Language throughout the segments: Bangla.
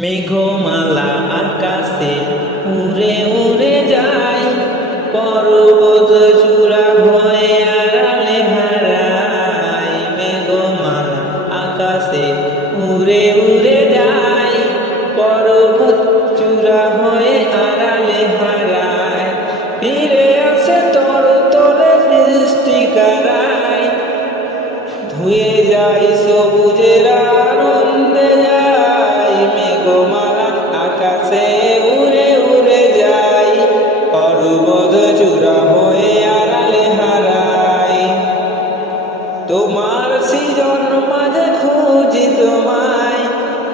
মেঘমালা আকাশে উড়ে উড়ে যায়, পর্বত চূড়া হয়ে আড়ালে হারায়। মেঘমালা আকাশে উড়ে উড়ে যায়, পর্বত চূড়া হয়ে আড়ালে হারায়। ফিরে আসে তর তলে সৃষ্টিকারায়, ধুয়ে যায় সবুজের আনন্দে যায়। মেঘমালা আকাশে উড়ে উড়ে যায়, পর্বত চূড়া হয়ে আড়ালে হারায়। তোমার সৃজন মাঝে খুঁজি তোমায়,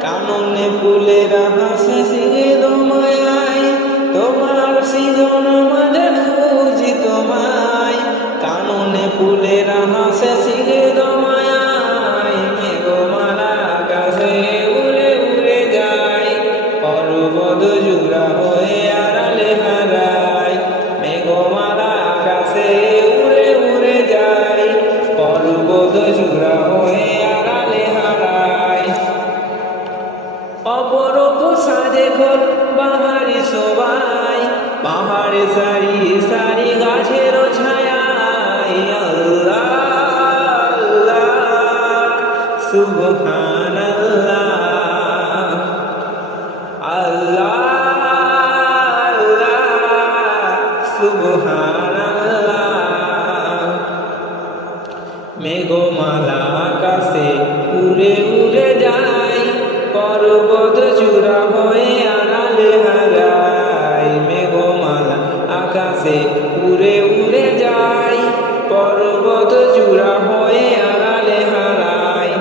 কাননে ফুলেরা হাসে সিংহমায়। তোমার সৃজন মাঝে খুঁজি তোমায়, কাননে ফুলেরা হাসে সিংহমায়। মেঘমালা আকাশে উড়ে উড়ে যায়, পর্বত চূড়া হয়ে আড়ালে হারায়। মেঘমালা আকাশে উড়ে উড়ে যায়, পর্বত চূড়া হয়ে আড়ালে হারায়। অপরূপ সাজে ঘর বাহারি সবাই, পাহাড়ে সারি সারি গাছের ছায়ায়। আল্লাহ আল্লাহ সুবহানাল্লাহ, আল্লাহ আল্লাহ সুবহানাল্লাহ। মেঘমালা আকাশে উড়ে উড়ে যায়, পর্বত চূড়া হয়ে আড়ালে হারায়। মেঘমালা আকাশে উড়ে উড়ে যায়, পর্বত চূড়া হয়ে আড়ালে হারায়।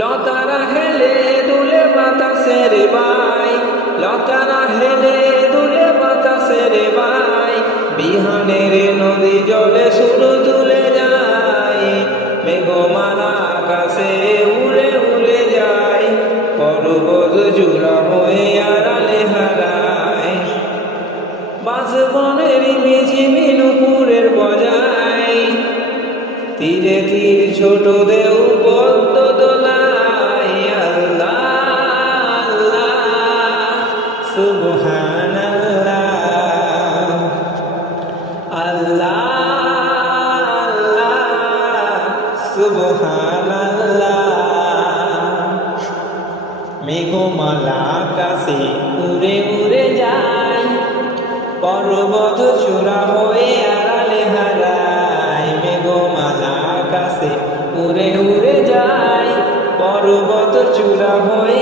লতারা হেলে দুলে বাতাসের বাই, লতারা হেলে দুলে বাতাসের বাই। বিহানের নদী জলে সুর তুলে যায়, মেঘমালা আকাশে উড়ে উড়ে যায়, পর্বত চূড়া হয়ে আড়ালে হারায়। বাঁশবনের মিঝিমি নুপুরের বজায়, তীরে তীর ছোট দেউ পদ্ম দোলায়। আল্লাহ আল্লাহ সুবহানাল্লাহ, আল্লাহ আল্লাহ সুবহানাল্লাহ। মেঘমালা আকাশে উড়ে উড়ে যায়, পর্বত চূড়া হয়ে আড়ালে হারায়। মেঘমালা আকাশে উড়ে উড়ে যায়, পর্বত চূড়া হয়ে